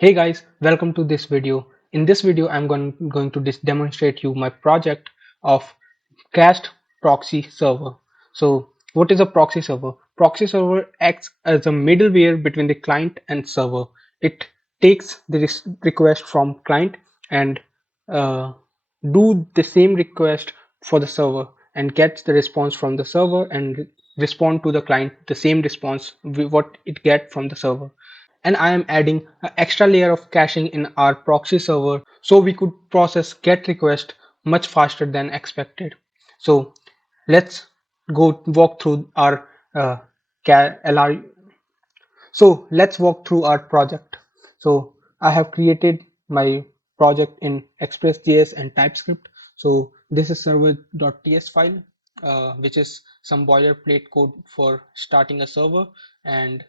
Hey guys, welcome to this video. In this video, I'm going to demonstrate you my project of Cached Proxy Server. So what is a proxy server? Proxy server acts as a middleware between the client and server. It takes the request from client and uh, do the same request for the server and gets the response from the server and respond to the client the same response what it get from the server. And I am adding an extra layer of caching in our proxy server so we could process GET request much faster than expected. So let's go walk through our LRU. So let's walk through our project. So I have created my project in Express.js and TypeScript. So this is server.ts file, which is some boilerplate code for starting a server. And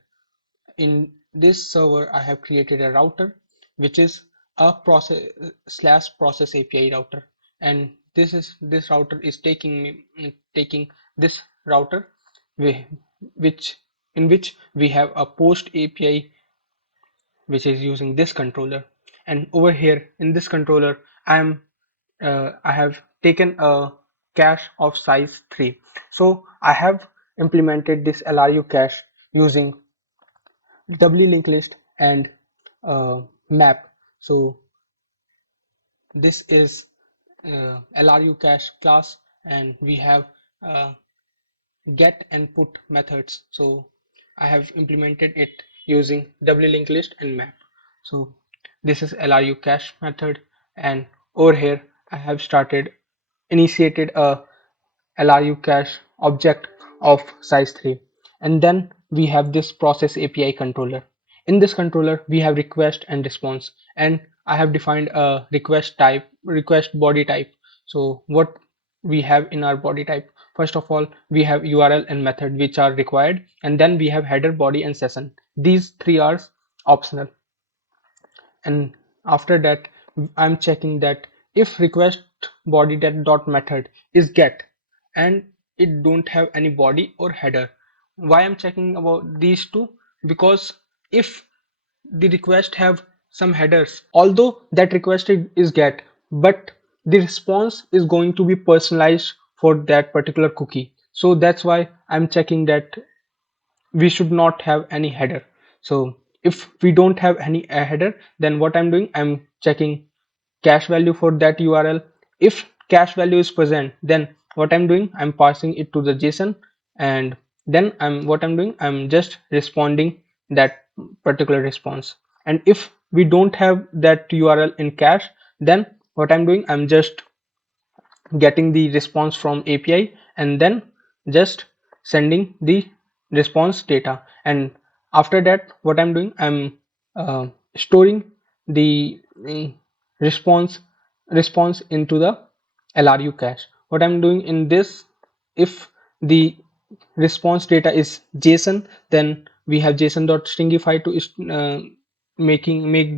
in this server, I have created a router, which is a process API router, and this router is taking this router, which in which we have a post API, which is using this controller, and over here in this controller, I have taken a cache of size 3. So I have implemented this LRU cache using doubly linked list and map. So this is LRU cache class, and we have uh, get and put methods. So I have implemented it using doubly linked list and map. So this is LRU cache method, and over here I have initiated a LRU cache object of size 3, and then we have this process API controller. In this controller we have request and response, and I have defined a request body type. So what we have in our body type, first of all we have URL and method which are required, and then we have header, body and session. These three are optional, and after that I'm checking that if request body dot method is get and it don't have any body or header. Why I'm checking about these two? Because if the request have some headers, although that request is get, but the response is going to be personalized for that particular cookie. So that's why I'm checking that we should not have any header. So if we don't have any header, then what I'm doing, I'm checking cache value for that URL. If cache value is present, then what I'm doing, I'm passing it to the JSON, and then I'm just responding that particular response. And if we don't have that URL in cache, then what I'm doing, I'm just getting the response from API and then just sending the response data. And after that, what I'm doing, I'm storing the response into the LRU cache. What I'm doing in this, if the response data is JSON, then we have JSON.stringify to make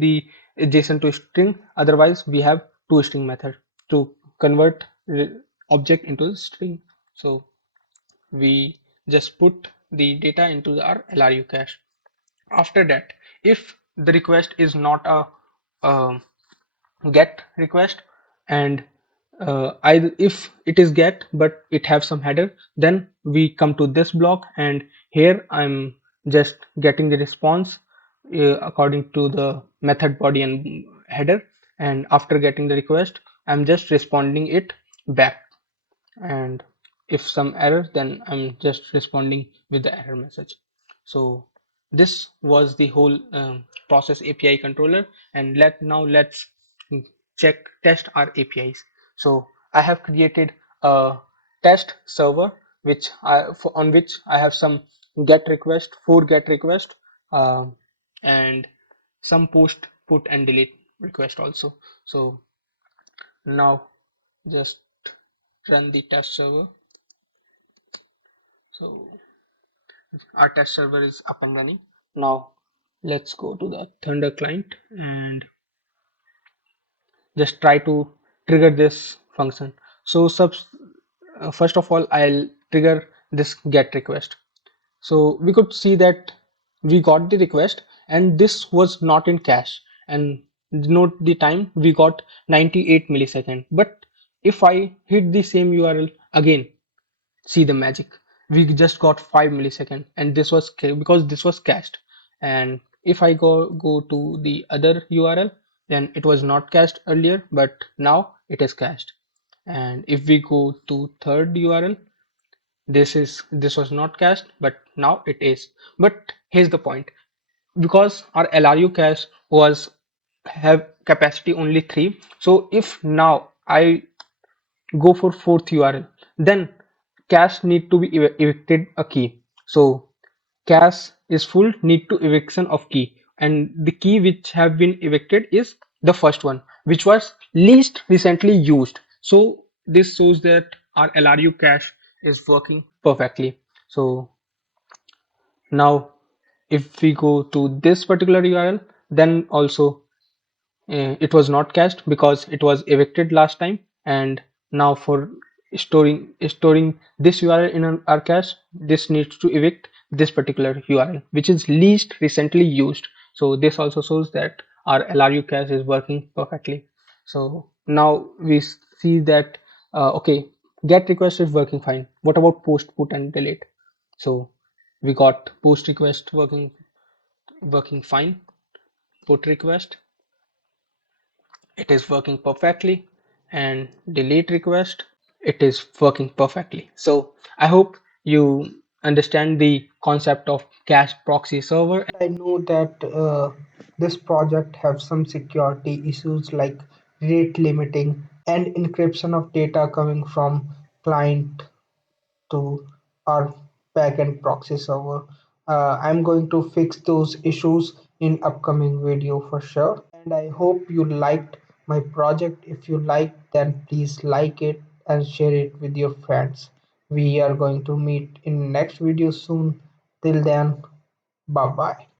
the JSON to string. Otherwise, we have toString method to convert object into string. So we just put the data into our LRU cache. After that, if the request is not a get request, and either if it is get but it have some header, then we come to this block, and here I'm just getting the response according to the method body and header, and after getting the request I'm just responding it back, and if some error, then I'm just responding with the error message. So this was the whole process API controller, and let's test our APIs. So I have created a test server on which I have some get request, 4 get request, uh, and some post, put and delete request also. So now just run the test server. So our test server is up and running. Now let's go to the Thunder client and just try to trigger this function. So first of all, I'll trigger this get request. So we could see that we got the request and this was not in cache, and note the time, we got 98 millisecond. But if I hit the same URL again, see the magic, we just got 5 millisecond, and this was because this was cached. And if I go to the other URL, then it was not cached earlier, but now it is cached. And if we go to third URL, this was not cached, but now it is. But here's the point, because our LRU cache was have capacity only 3, so if now I go for fourth URL, then cache need to be evicted a key. So cache is full, need to eviction of key, and the key which have been evicted is the first one, which was least recently used. So this shows that our LRU cache is working perfectly. So now if we go to this particular URL, then also it was not cached because it was evicted last time. And now for storing this URL in our cache, this needs to evict this particular URL which is least recently used. So this also shows that our LRU cache is working perfectly. So now we see that okay, get request is working fine. What about post, put, and delete? So we got post request working fine, put request, it is working perfectly, and delete request, it is working perfectly. So I hope you understand the concept of cached proxy server. I know that this project have some security issues like rate limiting and encryption of data coming from client to our backend proxy server. I'm going to fix those issues in upcoming video for sure. And I hope you liked my project. If you liked, then please like it and share it with your friends. We are going to meet in next video soon. Till then, bye bye.